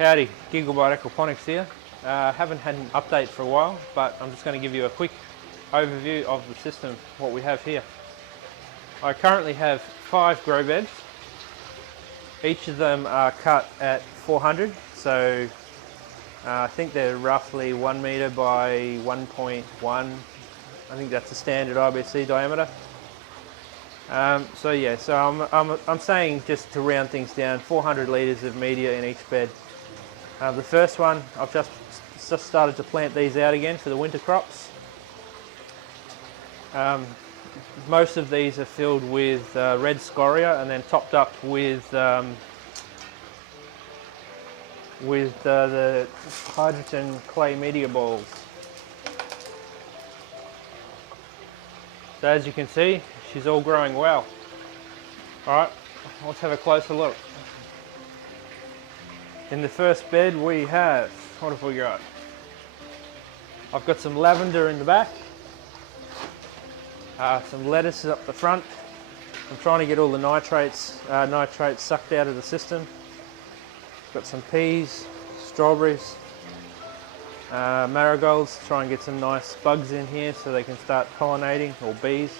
Howdy, Gigglebite Aquaponics here. Haven't had an update for a while, but I'm just going to give you a quick overview of the system, what we have here. I currently have 5 grow beds. Each of them are cut at 400, so I think they're roughly 1 metre by 1.1. I think that's the standard IBC diameter. So I'm saying, just to round things down, 400 litres of media in each bed. The first one, I've just started to plant these out again for the winter crops. Most of these are filled with red scoria and then topped up with the hydrogen clay media balls. So as you can see, she's all growing well. Alright, let's have a closer look. In the first bed we have, what have we got? I've got some lavender in the back, some lettuce up the front. I'm trying to get all the nitrates sucked out of the system. Got some peas, strawberries, marigolds, try and get some nice bugs in here so they can start pollinating, or bees.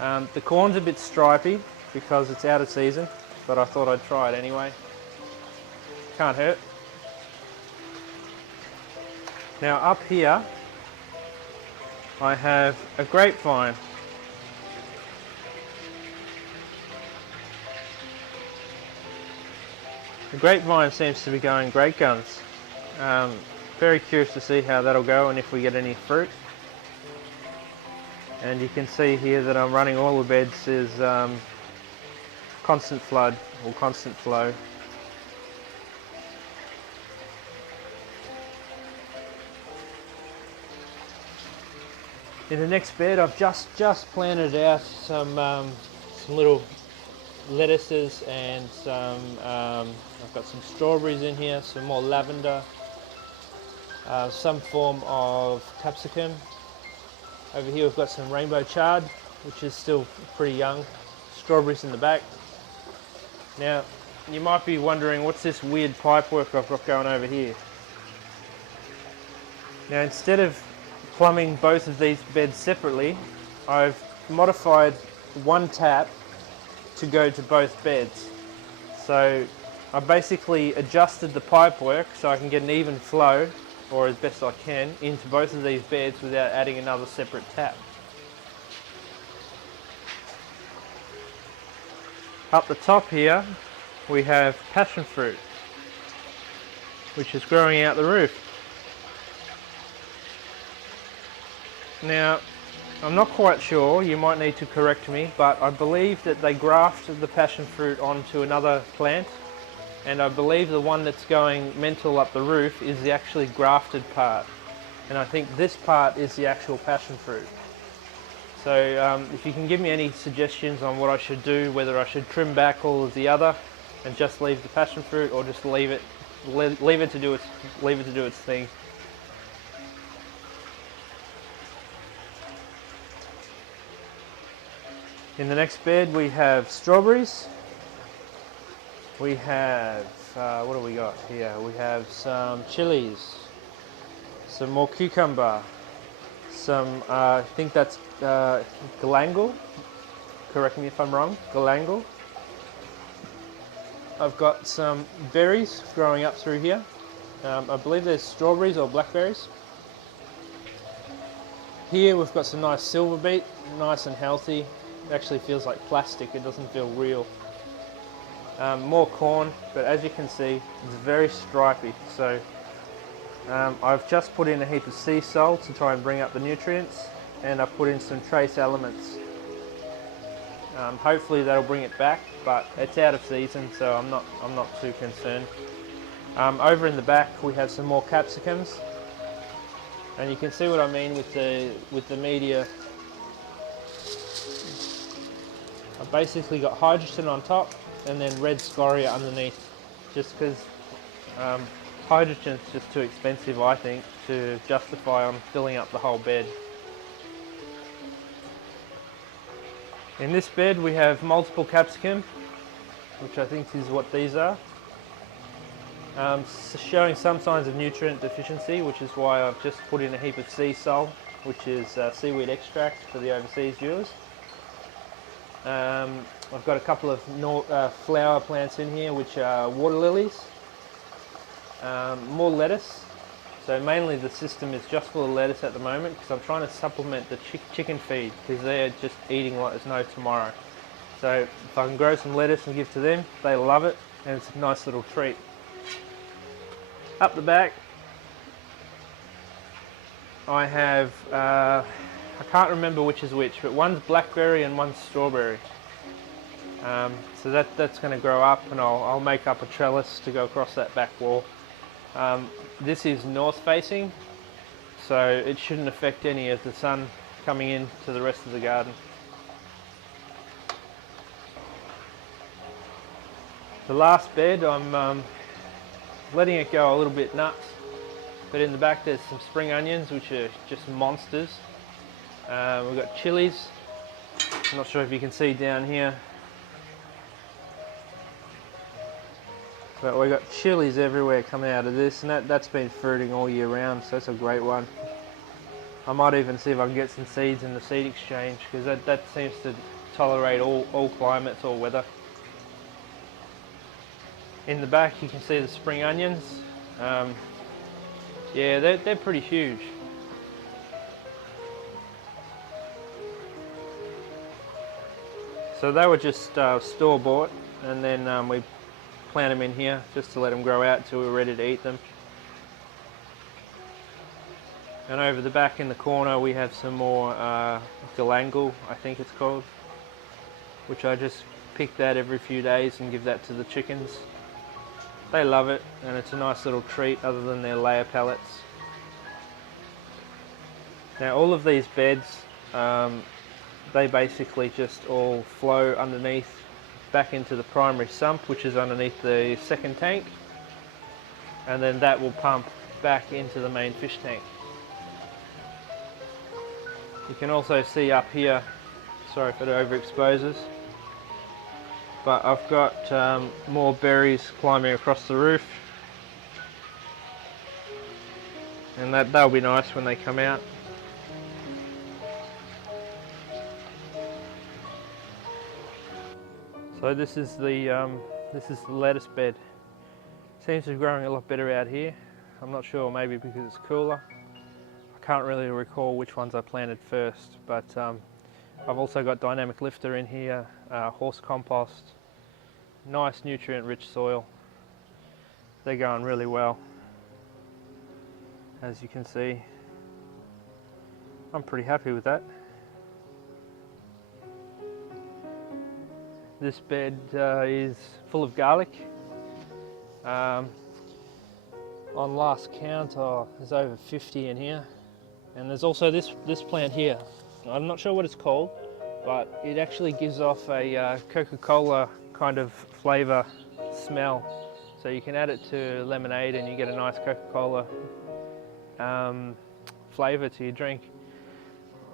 The corn's a bit stripy because it's out of season, but I thought I'd try it anyway. Can't hurt. Now up here I have a grapevine. The grapevine seems to be going great guns. Very curious to see how that'll go and if we get any fruit. And you can see here that I'm running all the beds is constant flood or constant flow. In the next bed, I've just planted out some little lettuces and I've got some strawberries in here, some more lavender, some form of capsicum. Over here we've got some rainbow chard, which is still pretty young. Strawberries in the back. Now, you might be wondering, what's this weird pipe work I've got going over here? Now, instead of plumbing both of these beds separately, I've modified one tap to go to both beds. So I basically adjusted the pipe work so I can get an even flow, or as best I can, into both of these beds without adding another separate tap. Up the top here we have passion fruit, which is growing out the roof. Now, I'm not quite sure, you might need to correct me, but I believe that they grafted the passion fruit onto another plant, and I believe the one that's going mental up the roof is the actually grafted part, and I think this part is the actual passion fruit. So if you can give me any suggestions on what I should do, whether I should trim back all of the other and just leave the passion fruit, or just leave it to do its thing. In the next bed we have strawberries. We have, what do we got here? We have some chilies, some more cucumber, some, I think that's galangal. Correct me if I'm wrong, galangal. I've got some berries growing up through here. I believe there's strawberries or blackberries. Here we've got some nice silver beet, nice and healthy. It actually feels like plastic, it doesn't feel real. More corn, but as you can see, it's very stripy. So I've just put in a heap of sea salt to try and bring up the nutrients, and I've put in some trace elements. Hopefully that'll bring it back, but it's out of season, so I'm not too concerned. Over in the back we have some more capsicums, and you can see what I mean with the media. I've basically got hydrogen on top and then red scoria underneath, just because hydrogen is just too expensive, I think, to justify on filling up the whole bed. In this bed we have multiple capsicum, which I think is what these are. Showing some signs of nutrient deficiency, which is why I've just put in a heap of sea salt, which is seaweed extract for the overseas viewers. I've got a couple of flower plants in here, which are water lilies, more lettuce. So mainly the system is just full of lettuce at the moment because I'm trying to supplement the chicken feed because they're just eating like there's no tomorrow. So if I can grow some lettuce and give to them, they love it, and it's a nice little treat. Up the back, I have, I can't remember which is which, but one's blackberry and one's strawberry. So that's going to grow up, and I'll make up a trellis to go across that back wall. This is north facing, so it shouldn't affect any of the sun coming in to the rest of the garden. The last bed, I'm letting it go a little bit nuts, but in the back there's some spring onions, which are just monsters. We've got chilies. I'm not sure if you can see down here, but we've got chilies everywhere coming out of this, and that's been fruiting all year round, so that's a great one. I might even see if I can get some seeds in the seed exchange, because that seems to tolerate all climates, all weather. In the back you can see the spring onions. Yeah, they're pretty huge. So they were just store-bought, and then we plant them in here just to let them grow out until we're ready to eat them. And over the back in the corner we have some more galangal, I think it's called, which I just pick that every few days and give that to the chickens. They love it, and it's a nice little treat other than their layer pellets. Now all of these beds, they basically just all flow underneath back into the primary sump, which is underneath the second tank, and then that will pump back into the main fish tank. You can also see up here, sorry if it overexposes, but I've got more berries climbing across the roof, and that'll be nice when they come out. So this is the lettuce bed. Seems to be growing a lot better out here. I'm not sure, maybe because it's cooler. I can't really recall which ones I planted first, but I've also got dynamic lifter in here, horse compost, nice nutrient-rich soil. They're going really well, as you can see. I'm pretty happy with that. This bed is full of garlic. On last count, there's over 50 in here. And there's also this plant here. I'm not sure what it's called, but it actually gives off a Coca-Cola kind of flavour smell. So you can add it to lemonade and you get a nice Coca-Cola flavour to your drink.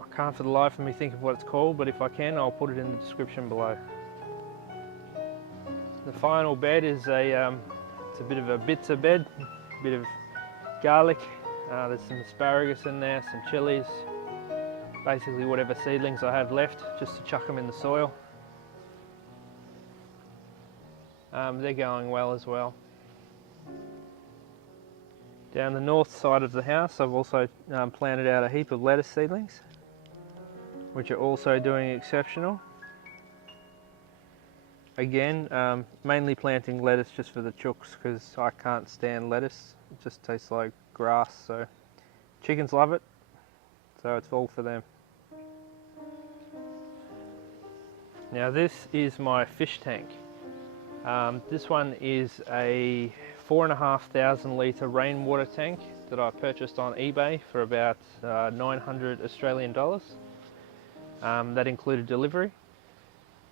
I can't for the life of me think of what it's called, but if I can, I'll put it in the description below. The final bed is it's a bit of a bitter bed, a bit of garlic. There's some asparagus in there, some chilies, basically whatever seedlings I have left, just to chuck them in the soil. They're going well as well. Down the north side of the house, I've also planted out a heap of lettuce seedlings, which are also doing exceptional. Again, mainly planting lettuce just for the chooks, because I can't stand lettuce. It just tastes like grass, so chickens love it, so it's all for them. Now this is my fish tank. This one is a 4,500 litre rainwater tank that I purchased on eBay for about 900 Australian dollars. That included delivery.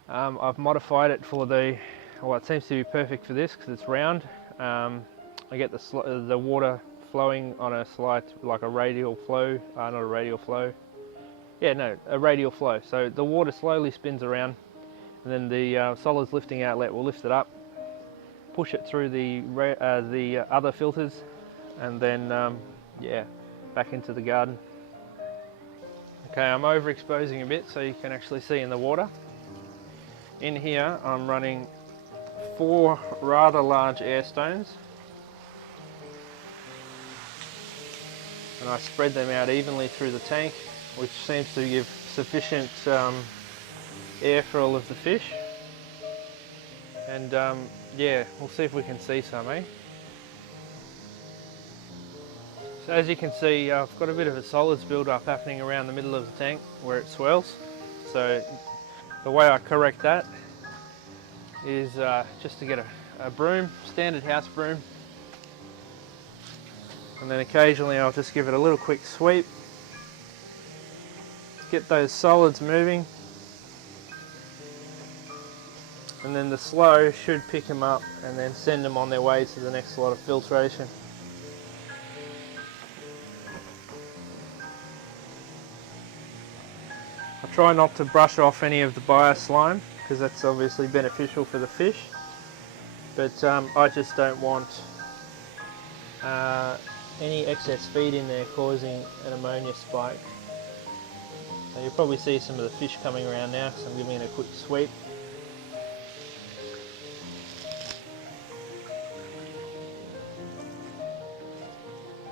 I've modified it for well, it seems to be perfect for this because it's round. I get the water flowing on a slight, like a radial flow, not a radial flow. Yeah, no, a radial flow. So the water slowly spins around, and then the solids lifting outlet will lift it up. push it through the other filters, and then yeah, back into the garden. Okay, I'm overexposing a bit so you can actually see in the water. In here I'm running 4 rather large air stones, and I spread them out evenly through the tank, which seems to give sufficient air for all of the fish. And yeah, we'll see if we can see some, eh? So as you can see, I've got a bit of a solids build-up happening around the middle of the tank where it swells. So the way I correct that is just to get a broom, standard house broom, and then occasionally I'll just give it a little quick sweep, get those solids moving, and then the slow should pick them up and then send them on their way to the next lot of filtration. I try not to brush off any of the bio slime because that's obviously beneficial for the fish, but I just don't want any excess feed in there causing an ammonia spike. So you'll probably see some of the fish coming around now because I'm giving it a quick sweep.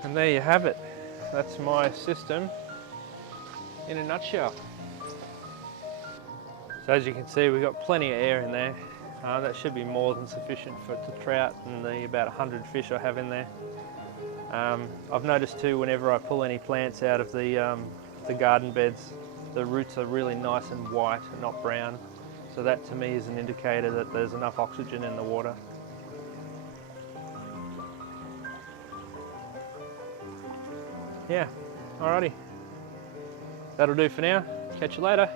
And there you have it. That's my system in a nutshell. So as you can see, we've got plenty of air in there. That should be more than sufficient for it to trout and the about 100 fish I have in there. I've noticed too, whenever I pull any plants out of the garden beds, the roots are really nice and white and not brown. So that to me is an indicator that there's enough oxygen in the water. Yeah, alrighty. That'll do for now. Catch you later.